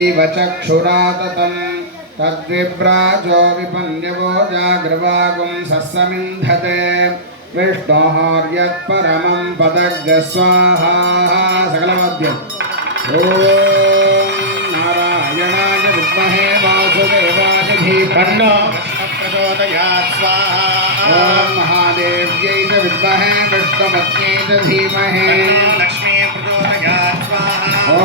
चक्षुराततं तद्विप्राजो विपन्यवो जागृवागुं सस्समिन्धते विष्णोर्यत्परमं पदग्रस्वाहा सकलवाद्यम् ॐ नारायणाय विद्महे वासुदेवाय धीमहि प्रचोदयात् स्वाहा ॐ महादेव्यै च विद्महे विष्णुपत्न्यै च धीमहि लक्ष्मी प्रचोदयात् स्वाहा ॐ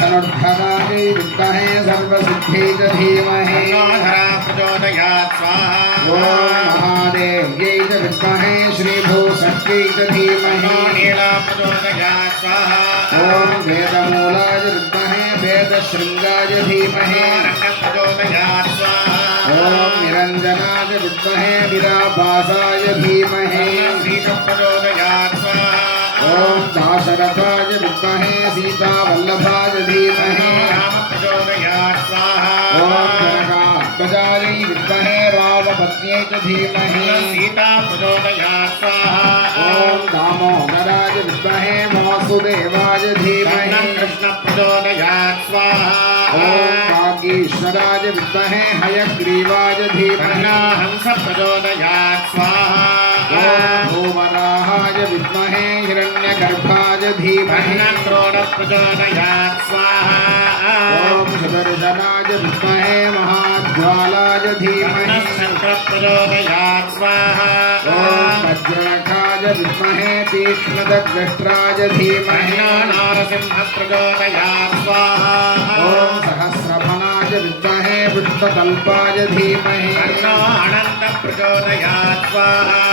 धनुर्धरायै विद्महे सर्वसिद्ध्यै च धीमहि धरा प्रचोदयात् स्वाहा ॐ महादेव्यै च विद्महे श्रीभूषष्ट्यै च धीमहि नीला प्रचोदयात् स्वाहा ॐ वेदमूलाय विद्महे वेदशृङ्गाय धीमहि प्रचोदयात् स्वाहा ॐ निरञ्जनाय विद्महे विराभासाय धीमहि प्रचोदयात् स्वाहा ॐ दाशरथाय विद्महे सीतावल्लभाय धीमहि प्रचोदयात् स्वाहा ॐ जनकात्मजायै विद्महे रामपत्न्यै च धीमहि सीता प्रचोदयात् स्वाहा ॐ दामोदराय विद्महे वासुदेवाय धीमहि कृष्ण प्रचोदयात् स्वाहा ॐ वागीश्वराय विद्महे हयग्रीवाय धीमहि हंस प्रचोदयात् स्वाहा ॐ भूवराहाय विद्महे हिरण्यगर्भाय धीमहि क्रोध प्रचोदयात् स्वाहा ॐ सुदर्शनाय विद्महे महाज्वालाय धीमहि शङ्कर प्रचोदयात् स्वाहा ॐ वज्रनखाय विद्महे तीक्ष्णदग्रष्ट्राय धीमहि नारसिंह प्रचोदयात् स्वाहा ॐ सहस्रफलाय विद्महे विष्णुतल्पाय धीमहि अनन्त प्रचोदयात् स्वाहा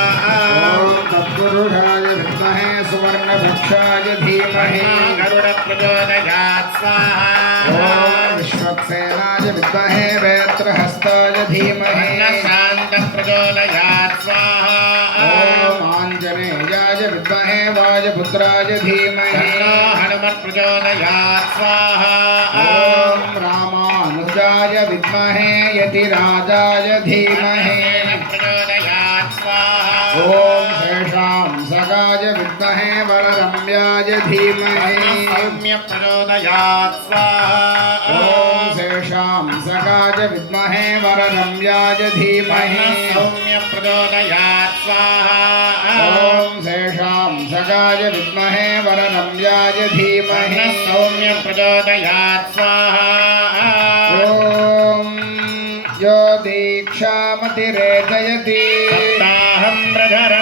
ॐ तत्पुरुषाय विद्महे सुवर्णभक्षाय धीमहि गरुड प्रचोदयात् स्वाहा ॐ विश्वक्सेनाय विद्महे वेत्रहस्ताय धीमहि शान्त प्रचोदयात् स्वाहा ॐ आञ्जनेयाय विद्महे वायुपुत्राय धीमहि हनुमत् प्रचोदयात् स्वाहा ॐ रामानुजाय विद्महे यतिराजाय धीमहि प्रचोदयात् स्वाहा ॐ शेषां सगाय विद्महे वररम्याय धीमहि सौम्य प्रचोदयात् स्वाहा ॐ शेषां सगाय विद्महे वररम्याय धीमहि सौम्य प्रचोदयात् स्वाहा ॐ शेषां सगाय विद्महे वररम्याय धीमहि सौम्य प्रचोदयात् स्वाहा ॐ यो दीक्षामतिरेचयति